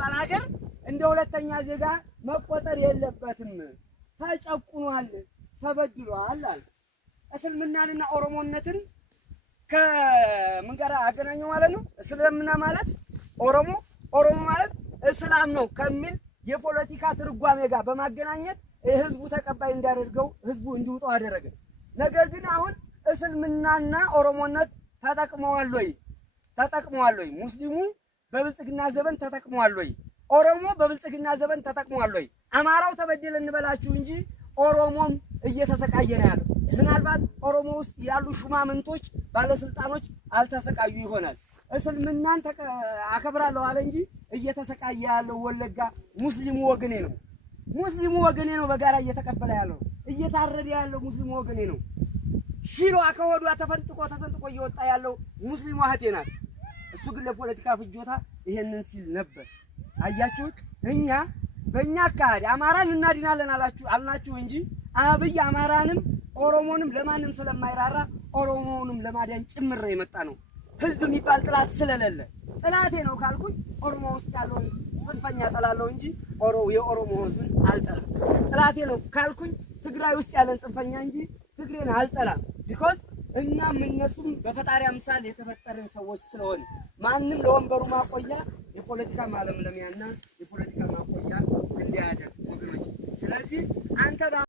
የሚባል ሀገር እንደ ሁለተኛ ዜጋ መቆጠር የለበትም። ተጨቁኗል፣ ተበድሏል አለ። እስልምናንና ኦሮሞነትን ከምን ጋር አገናኘው ማለት ነው? እስልምና ማለት ኦሮሞ ማለት እስላም ነው ከሚል የፖለቲካ ትርጓሜ ጋር በማገናኘት ህዝቡ ተቀባይ እንዲያደርገው ህዝቡ እንዲውጣው አደረገ። ነገር ግን አሁን እስልምናና ኦሮሞነት ተጠቅመዋል ወይ? ሙስሊሙ በብልጽግና ዘመን ተጠቅመዋል ወይ? ኦሮሞ በብልጽግና ዘመን ተጠቅመዋል ወይ? አማራው ተበደለ እንበላችሁ እንጂ ኦሮሞም እየተሰቃየ ነው ያለው። ምናልባት ኦሮሞ ውስጥ ያሉ ሹማምንቶች ባለስልጣኖች አልተሰቃዩ ይሆናል። እስልምናን አከብራለሁ አለ እንጂ እየተሰቃየ ያለው ወለጋ ሙስሊሙ ወገኔ ነው። በጋራ እየተቀበለ ያለው እየታረደ ያለው ሙስሊሙ ወገኔ ነው። ሺሏ ከወዷ ተሰንጥቆ እየወጣ ያለው ሙስሊሙ እህቴ ናት። እሱ ግን ለፖለቲካ ፍጆታ ይሄንን ሲል ነበር። አያችሁት? እኛ በእኛ አካሄድ አማራን እናድናለን አልናችሁ እንጂ አብይ አማራንም ኦሮሞንም ለማንም ስለማይራራ ኦሮሞውንም ለማዳን ጭምር የመጣ ነው። ህዝብ የሚባል ጥላት ስለሌለ ጥላቴ ነው ካልኩኝ ኦሮሞ ውስጥ ያለውን ጽንፈኛ ጠላለሁ እንጂ የኦሮሞ ህዝብን አልጠላም። ጥላቴ ነው ካልኩኝ ትግራይ ውስጥ ያለን ጽንፈኛ እንጂ ትግሬን አልጠላም። ቢኮዝ እኛም እነሱም በፈጣሪ አምሳል የተፈጠርን ሰዎች ስለሆነ ማንም ለወንበሩ ማቆያ የፖለቲካ ማለምለሚያና የፖለቲካ ማቆያ እንዲያደርግ ወገኖች። ስለዚህ አንተ